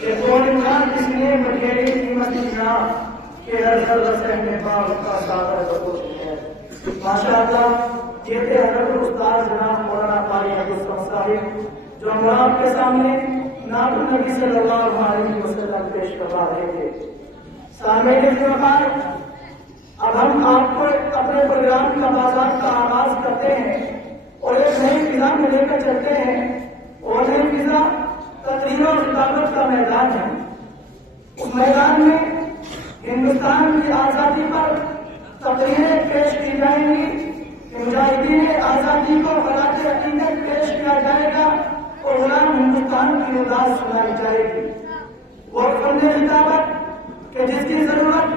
کہ کون انسان جس نے مٹیری قیمت نہ کہ ہر رسے میں پاک کا سادہ ضرور ہے. ماشاء اللہ یہ تھے حضرت استاد جناب مولانا قاری عبدالصمد صاحب جو ہم آپ کے سامنے نعت النبی صلی اللہ علیہ وسلم پیش کروا رہے تھے. سامعین کرام، اب ہم آپ کو اپنے پروگرام کا بازار کا آغاز کرتے ہیں اور ایک نئی فضا میں لے کر چلتے ہیں. اور نئی فضا تقریر اور خطابت کا میدان ہے. اس میدان میں ہندوستان کی آزادی پر تقریریں پیش کی جائیں گی. مجاہدین آزادی کو خراج عقیدت پیش کیا جائے گا اور غلام ہندوستان کی انداز سنائی جائے گی. وہ فن خطابت کہ جس کی ضرورت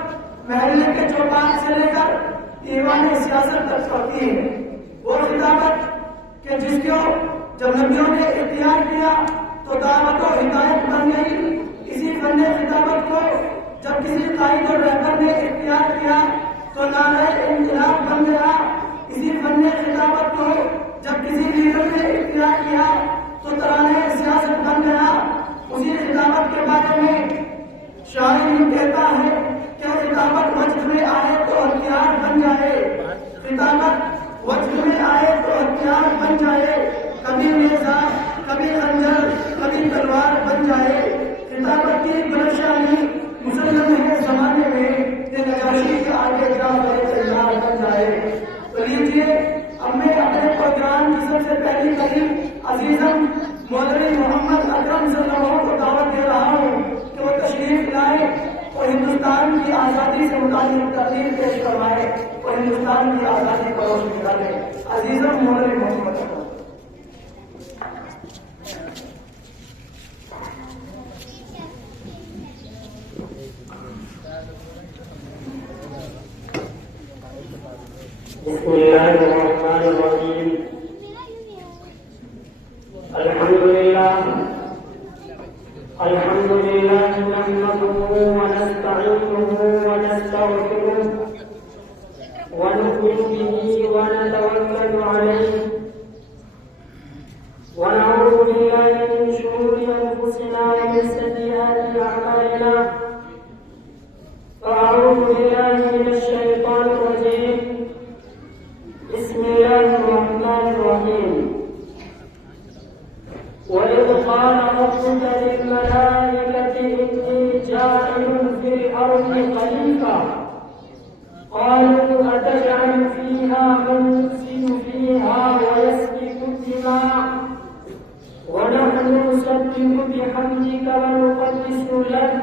محلے کے چوپان سے لے کر ایوان سیاست تک پڑتی ہے. وہ خطابت کہ جس کو جب نبیوں نے اختیار کیا تو دعوت و ہدایت بن گئی. اسی فن خطابت کو جب کسی قائد اور رہبر نے اختیار کیا تو نعرہ انقلاب بن گیا. اسی فن خطابت کو جب کسی لیڈر نے اختیار کیا تو ترانہ سیاست بن گیا. اسی خطابت کے بارے میں شاعر یہ کہتا ہے کہ خطابت وجد میں آئے تو ہتھیار بن جائے. خطابت وجد میں آئے تو ہتھیار بن جائے. کبھی نیزہ کبھی خنجر کبھی تلوار بن جائے. خطابت کی بلشانی مسلم ہے زمانے میں کہ نجاشی کے آگے جا بڑے تیار بن جائے. تو لیجیے اب میں اپنے پروگرام کی سب سے پہلی قریب عزیزم مولوی محمد اکرم صلی اللہ علیہ وسلم کو دعوت دے رہا ہوں کہ وہ تشریف لائے اور ہندوستان کی آزادی سے متعلق تقریر پیش کروائے اور ہندوستان کی آزادی کو روشن کرے. عزیزم مولوی محمد اکرم. بسم الله الرحمن الرحيم. الحمد لله نحمده ونستعينه ونستغفره ونؤمن به ونتوكل عليه ونعوذ بالله من شرور انفسنا ومن سيئات اعمالنا. فاعوذ بالله من الشيطان الرجيم. بسم الله الرحمن الرحيم. وإذ قال ربك للملائكة إني جاعل في الأرض خليفة قالوا أتجعل فيها من يفسد فيها ويسفك الدماء ونحن نسبح بحمدك ونقدس لك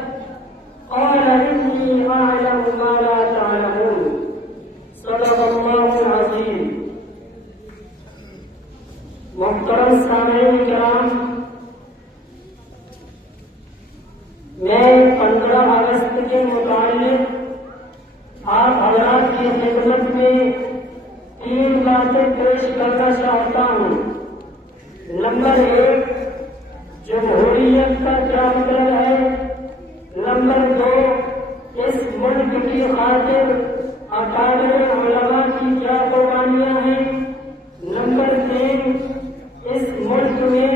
قال إني أعلم ما لا تعلمون. صدق اللہ العظیم. محترم سامعین کرام، میں 15 اگست کے متعلق آپ حضرات کی خدمت میں 3 باتیں پیش کرنا چاہتا ہوں. نمبر 1، جمہوریت کا کیا مطلب ہے. نمبر 2، اس ملک کی خاطر اکابر علماء کی کیا قربانیاں ہیں. نمبر 3، اس ملک میں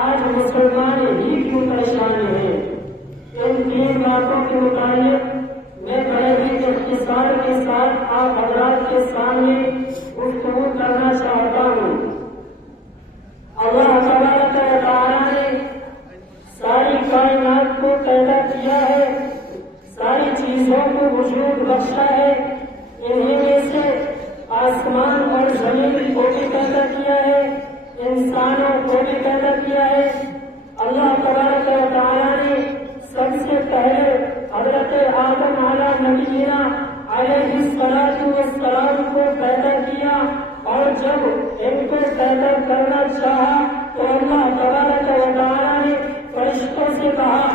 آج مسلمان ہی کیوں پریشان ہیں. ان 3 باتوں کے متعلق میں بڑے ہی اختصار کے ساتھ آپ حضرات کے سامنے گفتگو کرنا چاہتا ہوں. اللہ تبارک و تعالیٰ نے ساری کائنات کو پیدا کیا ہے، ساری چیزوں کو وجود بخشا ہے. انہیں میں سے آسمان اور زمین کو بھی پیدا کیا ہے، انسانوں کو بھی پیدا کیا ہے. اللہ تبارک و تعالیٰ نے سب سے پہلے حضرت آدم علیہ نبینا علیہ السلام کو پیدا کیا اور جب ان کو پیدا کرنا چاہا تو اللہ تبارک و تعالیٰ نے فرشتوں سے کہا،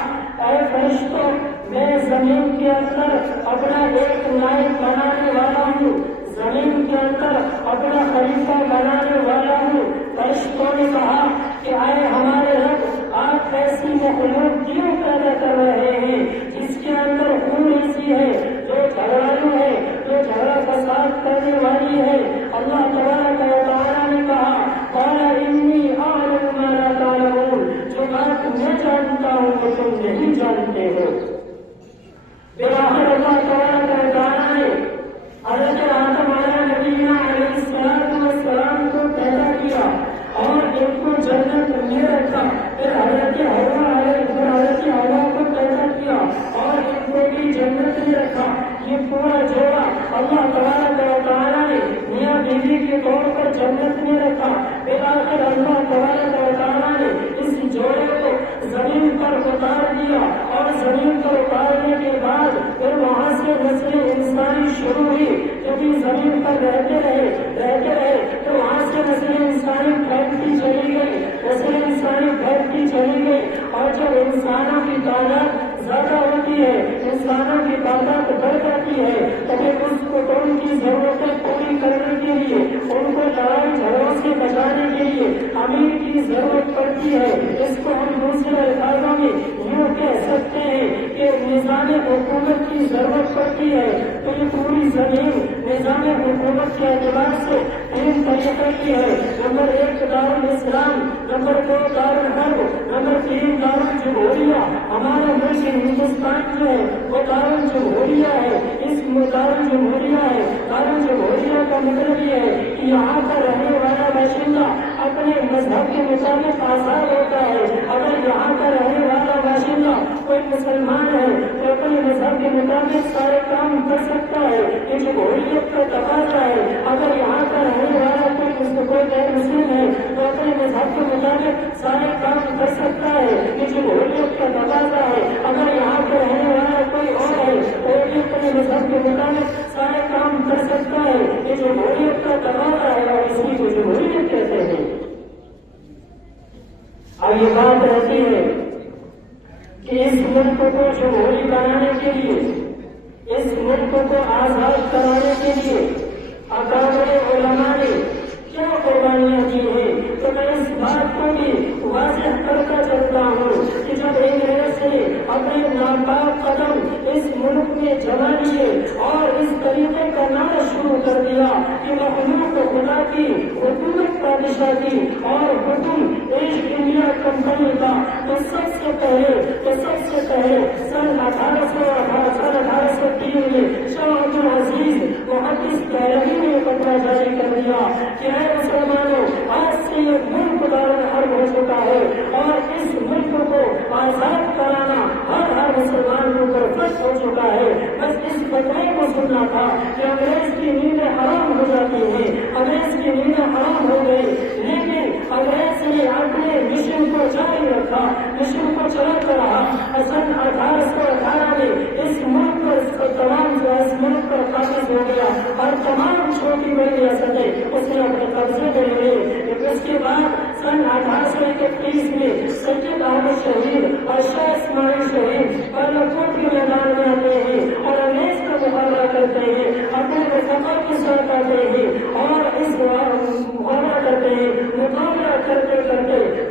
اے فرشتوں، میں زمین کے اندر اپنا ایک نائب بنانے والا ہوں، زمین کے اندر اپنا خلیفہ بنانے والا ہوں. فرشتوں نے کہا کہ اے ہمارے رب، آپ ایسی مخلوق کیوں پیدا کر رہے ہیں جس کے اندر خون ایسی ہے، جو جھگڑالو ہے، جو جھگڑا فساد کرنے والی ہے. اللہ تبارک و تعالیٰ نے کہا قال انی اعلم ما لا تعلمون، جو بات میں جانتا ہوں کہ تم نہیں جانتے ہو۔ بآخر اللہ تبارک و تعالیٰ نے حضرت آدم علیہ السلام کو پیدا کیا اور ان کو جنت میں رکھا، پھر حضرت حوا کو پیدا کیا اور ان کو بھی جنت میں رکھا۔ یہ پورا جوڑا اللہ تبارک و تعالیٰ نے میاں بیوی کے طور پر جنت میں رکھا۔ بآخر اللہ تبارک و تعالیٰ نے اس جوڑے کو زمین پر اتار دیا اور زمین پر اتارنے کے بعد پھر وہاں سے نسل انسانی شروع ہوئی۔ جب زمین پر رہتے رہے تو وہاں سے نسل انسانی پھیلتی چلی گئی اور جب انسانوں کی تعداد زیادہ ہوتی ہے، انسانوں کی تعداد بڑھ جاتی ہے، تبھی اس کو ان کی ضرورتیں پوری کرنے کے لیے، ان کو لڑائی جھگڑوں سے بچانے کے لیے امیر کی ضرورت پڑتی ہے۔ اس کو ہم دوسرے الفاظوں میں یوں کہہ سکتے ہیں کہ نظام حکومت کی ضرورت پڑتی ہے۔ تو یہ پوری زمین نظام حکومت کے اعتبار سے تین طریقے کی ہے۔ نمبر 1 دارالاسلام، نمبر 2 دارالحرب، نمبر 3 دارالجمہوریہ۔ ہمارا ملک ہندوستان جو ہے وہ دارالجمہوریہ ہے۔ اس میں دارالجمہوریہ ہے۔ دارالجمہوریہ کا مطلب یہ ہے کہ یہاں پر رہنے والا باشندہ اپنے مذہب کے مطابق آزاد ہوتا ہے۔ اگر یہاں کا رہنے والا باشندہ کوئی مسلمان ہے تو اپنے مذہب کے مطابق سارے کام کر سکتا ہے۔ یہ جمہوریت کا تقاضا ہے۔ اگر یہاں کا رہنے والا کوئی غیر مسلم ہے تو اپنے مذہب کے مطابق سارے کام کر سکتا ہے۔ یہ جمہوریت کا تقاضا ہے۔ اگر یہاں کا رہنے والا کوئی اور ہے تو بھی اپنے مذہب کے مطابق سارے کام کر سکتا ہے۔ یہ جمہوریت کا تقاضا ہے اور اسی کو جمہوریت کہتے ہیں۔ اب یہ بات رہتی ہے کہ اس ملک کو جمہوری بنانے کے لیے، اس ملک کو آزاد کرانے کے لیے اکابر علماء نے کیا قربانیاں دی ہیں، تو میں اس بات کو بھی واضح کرتا چلتا ہوں کہ جب انگریز نے اپنے ناپاک قدم اس ملک میں جما لیے اور اس طریقے کا نعرہ شروع کر دیا کہ مخلوق خدا کی حکومت بادشاہ کی اور حکم ایسٹ انڈیا کمپنی کا، تو سب سے پہلے سن 1803 میں شاہ عبدالعزیز محدث دہلوی نے فتویٰ جاری کر دیا کہ اے مسلمانوں، آج سے یہ ملک دارالحرب ہو چکا ہے اور اس ملک کو آزاد کرانا ہر مسلمان کے اوپر فرض ہو چکا ہے۔ بس اس فتوے کو سننا تھا کہ انگریز کی نیندیں حرام ہو جاتی ہیں، انگریز کی نیندیں حرام ہو گئی، لیکن انگریز نے اپنے مشن کو جاری رکھا، مشن کو چلاتا رہا۔ سن 1818 میں اس ملک پر قابض ہو گیا اور تمام چھوٹی بڑی ریاستیں اس نے اپنے قبضے میں لے لی۔ اس کے بعد سن 1831 میں سید احمد شہید اور شاہ اسماعیل شہید بالاکوٹ کے میدان میں آتے ہیں اور انگریز کا مقابلہ کرتے ہیں، اپنے رفقا کے ساتھ آتے ہیں اور اس مقابلہ کرتے ہیں، مقابلہ کرتے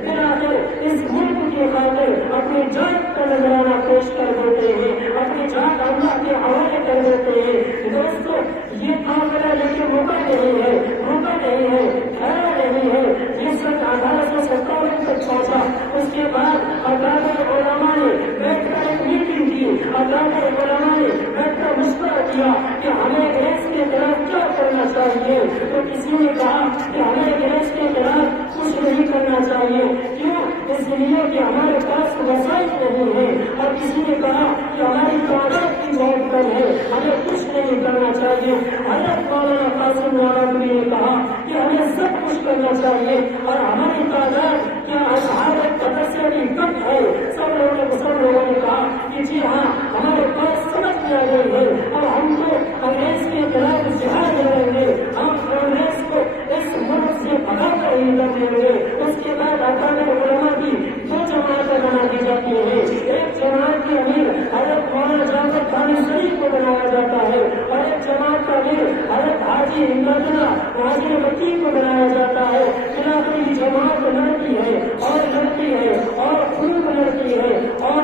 پھر آخر اس ملک کی خاطر اپنی جان کا نذرانہ پیش کر دیتے ہیں، اپنی جان اللہ کے حوالے کر دیتے ہیں۔ دوستو، یہ معاملہ لیکن رکا نہیں ہے، ٹھہرا نہیں ہے۔ یہ سن 1857 تک پہنچا۔ اس کے بعد اکابر علماء نے بیٹھ کر ایک میٹنگ کی، اکابر علماء نے بیٹھ کر مشورہ کیا کہ ہمیں انگریز کے خلاف کیا کرنا چاہیے۔ تو کسی نے کہا کہ ہمیں انگریز کے خلاف کچھ نہیں کرنا چاہیے، کیوں؟ اس لیے کہ ہمارے پاس وسائل نہیں ہے، اور کسی نے کہا کہ ہماری تعداد کی بہت کم ہے، ہمیں کچھ نہیں کرنا چاہیے۔ حضرت مولانا قاسم نانوتوی نے کہا کہ ہمیں سب کچھ کرنا چاہیے اور ہماری تعداد کیا اصحاب قدر سے بھی کم ہے۔ سب لوگوں نے کہا کہ جی ہاں، ہمارے پاس سمجھ میں آ گئی ہے اور ہم کو انگریز کے خلاف جہاد لڑیں گے، ہم انگریز کو اس ملک سے بھگا کر ہی لڑیں گے۔ اس کے بعد اکابر علماء کی 2 جماعتیں بنا دی جاتی ہیں۔ ایک جماعت کے امیر حضرت مولانا جعفر قانصاری کو بنایا جاتا ہے اور ایک جماعت کا امیر حضرت حاجی امداد اللہ حاجی مکی کو بنایا جاتا ہے۔ یہ جماعت لڑتی ہے اور خوب لڑتی ہے اور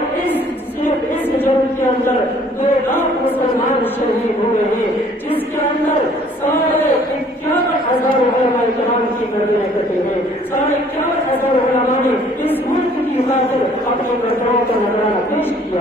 صرف اس جنگ کے اندر 2 لاکھ مسلمان شہید ہوئے ہیں، جس کے اندر 51,000 علماء کرام کی گردنیں کٹی ہیں۔ 51,000 علماء نے اس ملک کی خاطر اپنی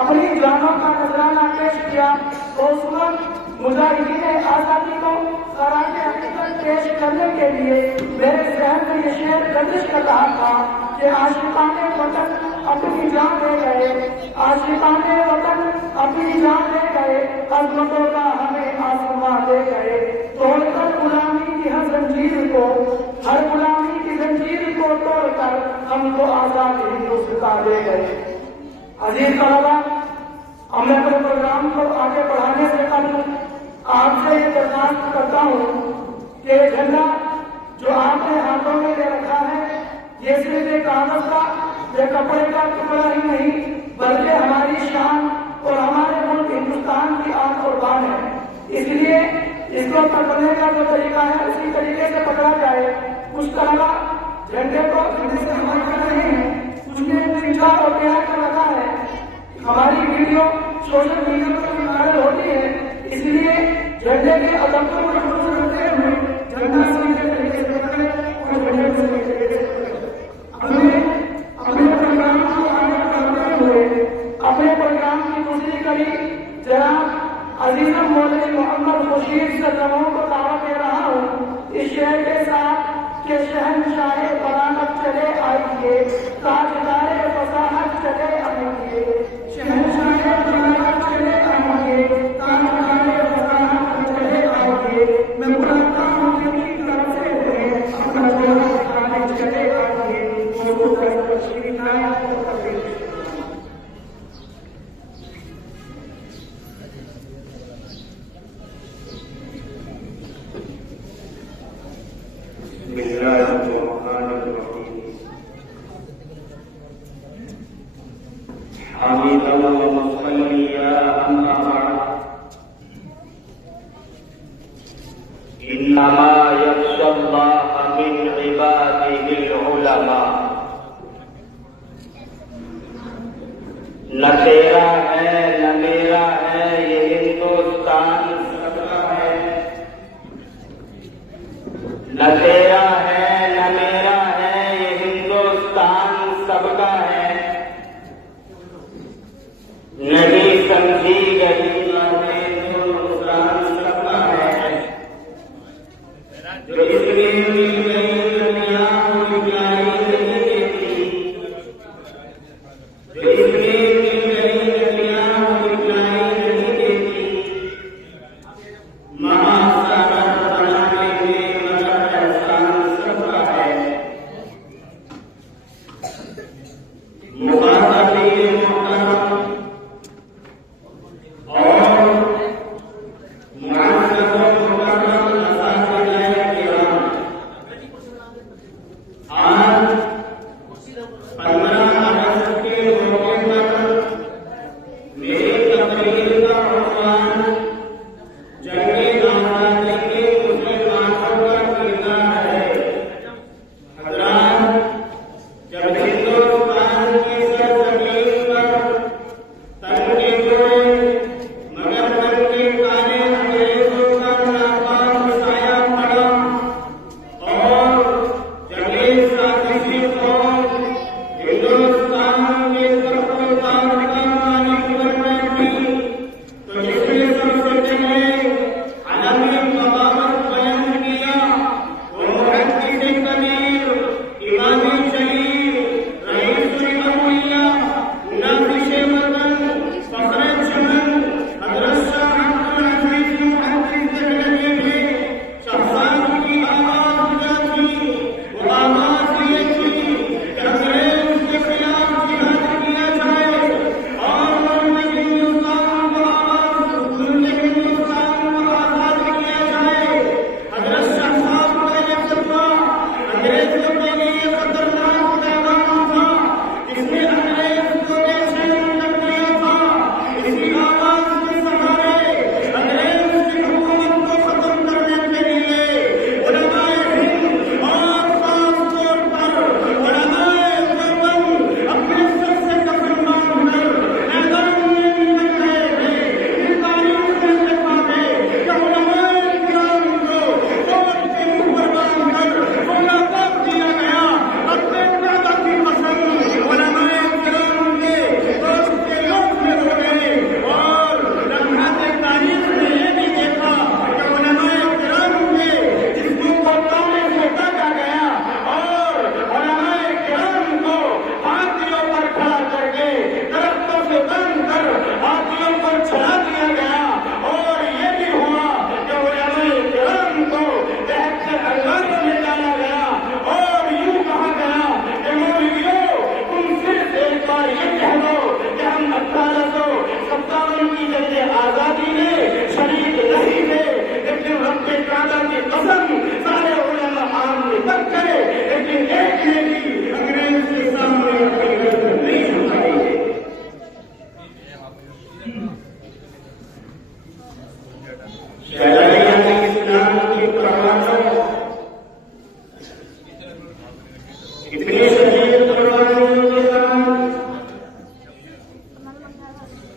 اپنی جانوں کا نذرانہ پیش کیا تو اس وقت مجاہدین آزادی کو خراج عقیدت پیش کرنے کے لیے میرے ذہن میں یہ شعر گردش کر رہا تھا کہ عاشقان وطن اپنی جان دے گئے، عاشقان وطن اپنی جان دے گئے، عظمتوں کا ہمیں آسماں دے گئے، توڑ کر غلامی کی ہر زنجیر کو، ہر غلامی کی زنجیر کو توڑ کر ہم کو آزاد ہندوستان دے گئے۔ عزیز طلبا، اب میں اپنے پروگرام کو آگے بڑھانے سے قبل آپ سے یہ درخواست کرتا ہوں کہ جھنڈا جو آپ نے ہاتھوں میں لے رکھا ہے یہ صرف ایک کاغذ کا یا کپڑے کا ٹکڑا ہی نہیں بلکہ ہماری شان اور ہمارے ملک ہندوستان کی آنکھ اور بان ہے، اس لیے اس کو پکڑنے کا جو طریقہ ہے اسی طریقے سے پکڑا جائے۔ کچھ طلبا جھنڈے کو جھنڈے سے حمل کر رہے ہیں، کچھ نے پیچھا اور پیار کر رکھا ہے۔ ہماری ویڈیو سوشل میڈیا پر بھی وائرل ہوتی ہے، اس لیے جھنڈے کے ادب کو محفوظ رکھتے ہوئے جھنڈا صحیح طریقے سے پکڑیں اور جھنڈے کو صحیح طریقے سے پکڑیں۔ اپنے پروگرام کو آگے بڑھاتے ہوئے اپنے پروگرام کی دوسری کڑی جناب عزیزم مولوی محمد خورشید سرزموں کو دعوت دے رہا ہوں اس شعر کے ساتھ کہ شہنشاہ برامت چلے آئیے، تاجدار فصاحت چلے آئیے، شہنشاہ برامت چلے آئیے، تاجدار فصاحت چلے آئیے، میں بڑھتا ہوں جن کی طرف سے اپنا جوڑا اٹھانے چلے آئیے، موضوع کا تشریف لایا تو تقریر۔ بسم اللہ الرحمن الرحیم۔ حمید اللہ مصلیہ اما بعد، انما یخشی اللہ من عبادہ العلماء۔ نہ تیرا ہے نہ میرا ہے یہ ہندوستان سب کا ہے، نہ تیرا ہے نہ میرا ہے یہ ہندوستان سب کا ہے، نہیں سمجھی گئی ہندوستان سب کا ہے، جو اس میں مل گئی دنیا دنیائی نہیں دیتی، جو اس میں مل گئی دنیا دنیا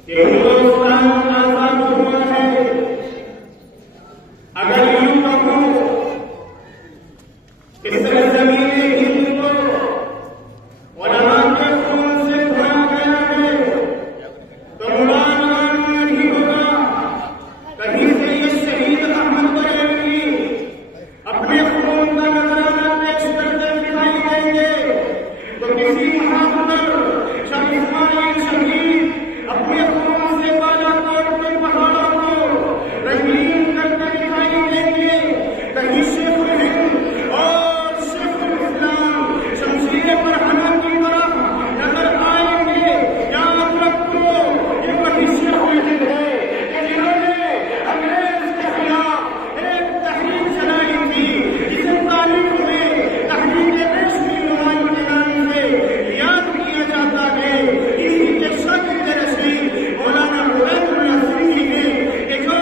کہ ہندوستان آزاد ہوا ہے. اگر یوں کہوں کہ سرزمین ہند کو علماء کے خون سے دھویا گیا ہے تو مولانا نہیں ہوگا. کہیں سے یہ شہید احمد بریلوی اپنے خون کا نذرانہ پیش کرتے دکھائی دیں گے تو کسی محافظ شاہ اسماعیل شہید اپنے خون سے بالا توڑ کے پہاڑوں کو رنگین کرتے دکھائی دیں گے. کہیں شیخ الہند اور شیخ الاسلام شمشیر پر حنا کی طرف نظر آئیں گے. یاد رکھو یہ وہی شیخ الہند ہے کہ جنہوں نے انگریز کے خلاف ایک تحریک چلائی تھی جسے تاریخ میں تحریک ریشمی نمائن کے نام سے یاد کیا جاتا ہے. انہی کے شاگرد رشید مولانا عبید اللہ سندھی نے کہ جو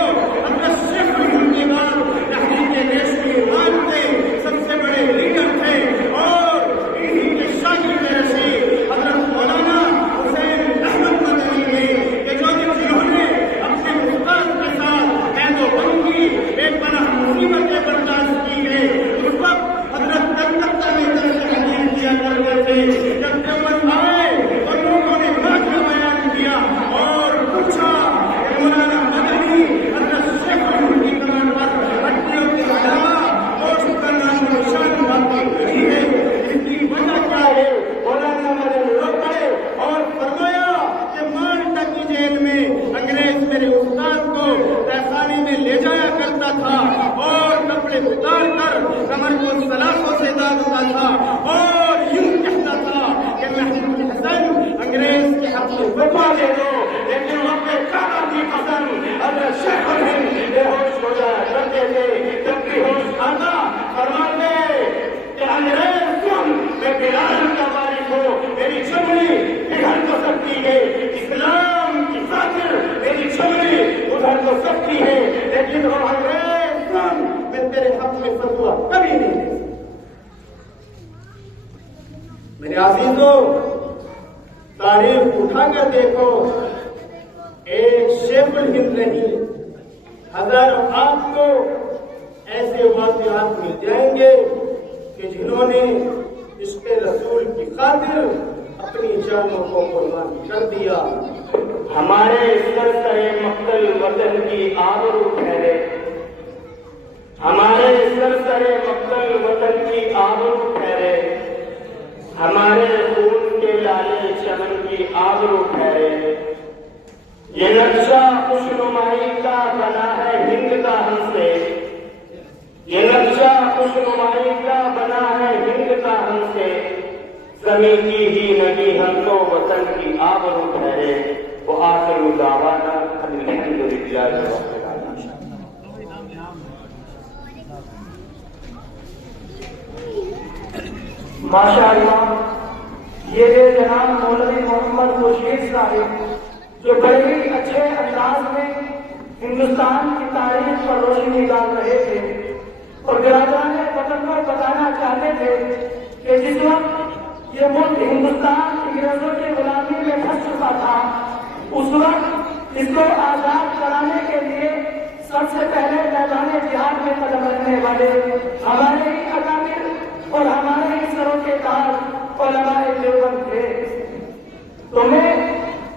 حضرت شیخ الہند کے بعد تحریک ریشمی نمائن کے سب سے بڑے لیڈر تھے اور انہی کے شاگرد رشید حضرت مولانا حسین احمد مدنی نے کہ جنہوں نے اپنے استاد کے ساتھ قید و بندی بے پناہ مصیبتیں برداشت کی ہے. اس وقت حضرت کلکتہ میں درس حدیث کیا کرتے تھے. جب دیوبند آئے تو لوگوں نے واقعہ بیان کیا اور پوچھا کہ مولانا مدنی حضرت شیخ الہند کی کمر پر ہڈیوں کے علاوہ گوشت کا نام و نشان باقی نہیں ہے. اس کی وجہ کیا ہے؟ مولانا مدنی رو پڑے اور فرمایا کہ مالٹا کی جیل میں انگریز میرے استاد کو تہخانے میں لے جایا کرتا تھا اور کپڑے اتار کر کمر کو سلاخوں سے داغتا تھا اور یوں کہتا تھا کہ محمود حسن انگریز کے حق میں وفا دے دو. لیکن وہ اپنے کعبہ کی قسم حضرت شیخ الہند بے ہوش ہو جایا کرتے تھے. جب بھی ہوش آتا فرماتے کہ انگریز تم میں بلال کا وارث ہو, میری چمڑی پگھل تو سکتی ہے, اسلام کی خاطر میری چمڑی ادھر تو سکتی ہے, لیکن وہ انگریز تم میں تیرے حق میں فتویٰ کبھی نہیں دے. میرے عزیزوں, تاریخ اٹھا کر دیکھو, ایک شیخ الہند نہیں ہزاروں آپ کو ایسے واقعات مل جائیں گے کہ جنہوں نے عشق رسول کی خاطر اپنی جانوں کو قربان کر دیا. ہمارے سرسرے مقتل وطن کی آبرو ٹھہرے, ہمارے سرسرے مقتل وطن کی آبرو ٹھہرے, ہمارے خون کے لالے چمن کی آبرو ٹھہرے. یہ نقشہ خوش نمائی کا بنا ہے ہند کا ہم سے, یہ نقشہ خوش نمائی کا بنا ہے ہند کا ہم سے. زمین کی ہی نگی ہم تو وطن کی آبرو ٹھہرے. وہ آخر دعوانا الحمدللہ رب العالمین. ماشاء اللہ, یہ ہے جناب مولوی محمد خورشید صاحب جو بڑے ہی اچھے انداز میں ہندوستان کی تاریخ پر روشنی ڈال رہے تھے اور برادران وطن کو بتانا چاہتے تھے کہ جس وقت یہ ملک ہندوستان انگریزوں کی غلامی میں پھنس چکا تھا, اس وقت اس کو آزاد کرانے کے لیے سب سے پہلے میدان جہاد میں قدم رکھنے والے ہمارے ہی اکابر اور ہمارے ہی سروں کے تاج علماء دیوبند تھے. تو میں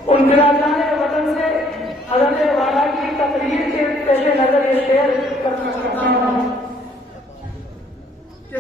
ان برادران وطن سے حضرت والا کی تقریر کے پیش نظر یہ شعر کرنا چاہتا ہوں کہ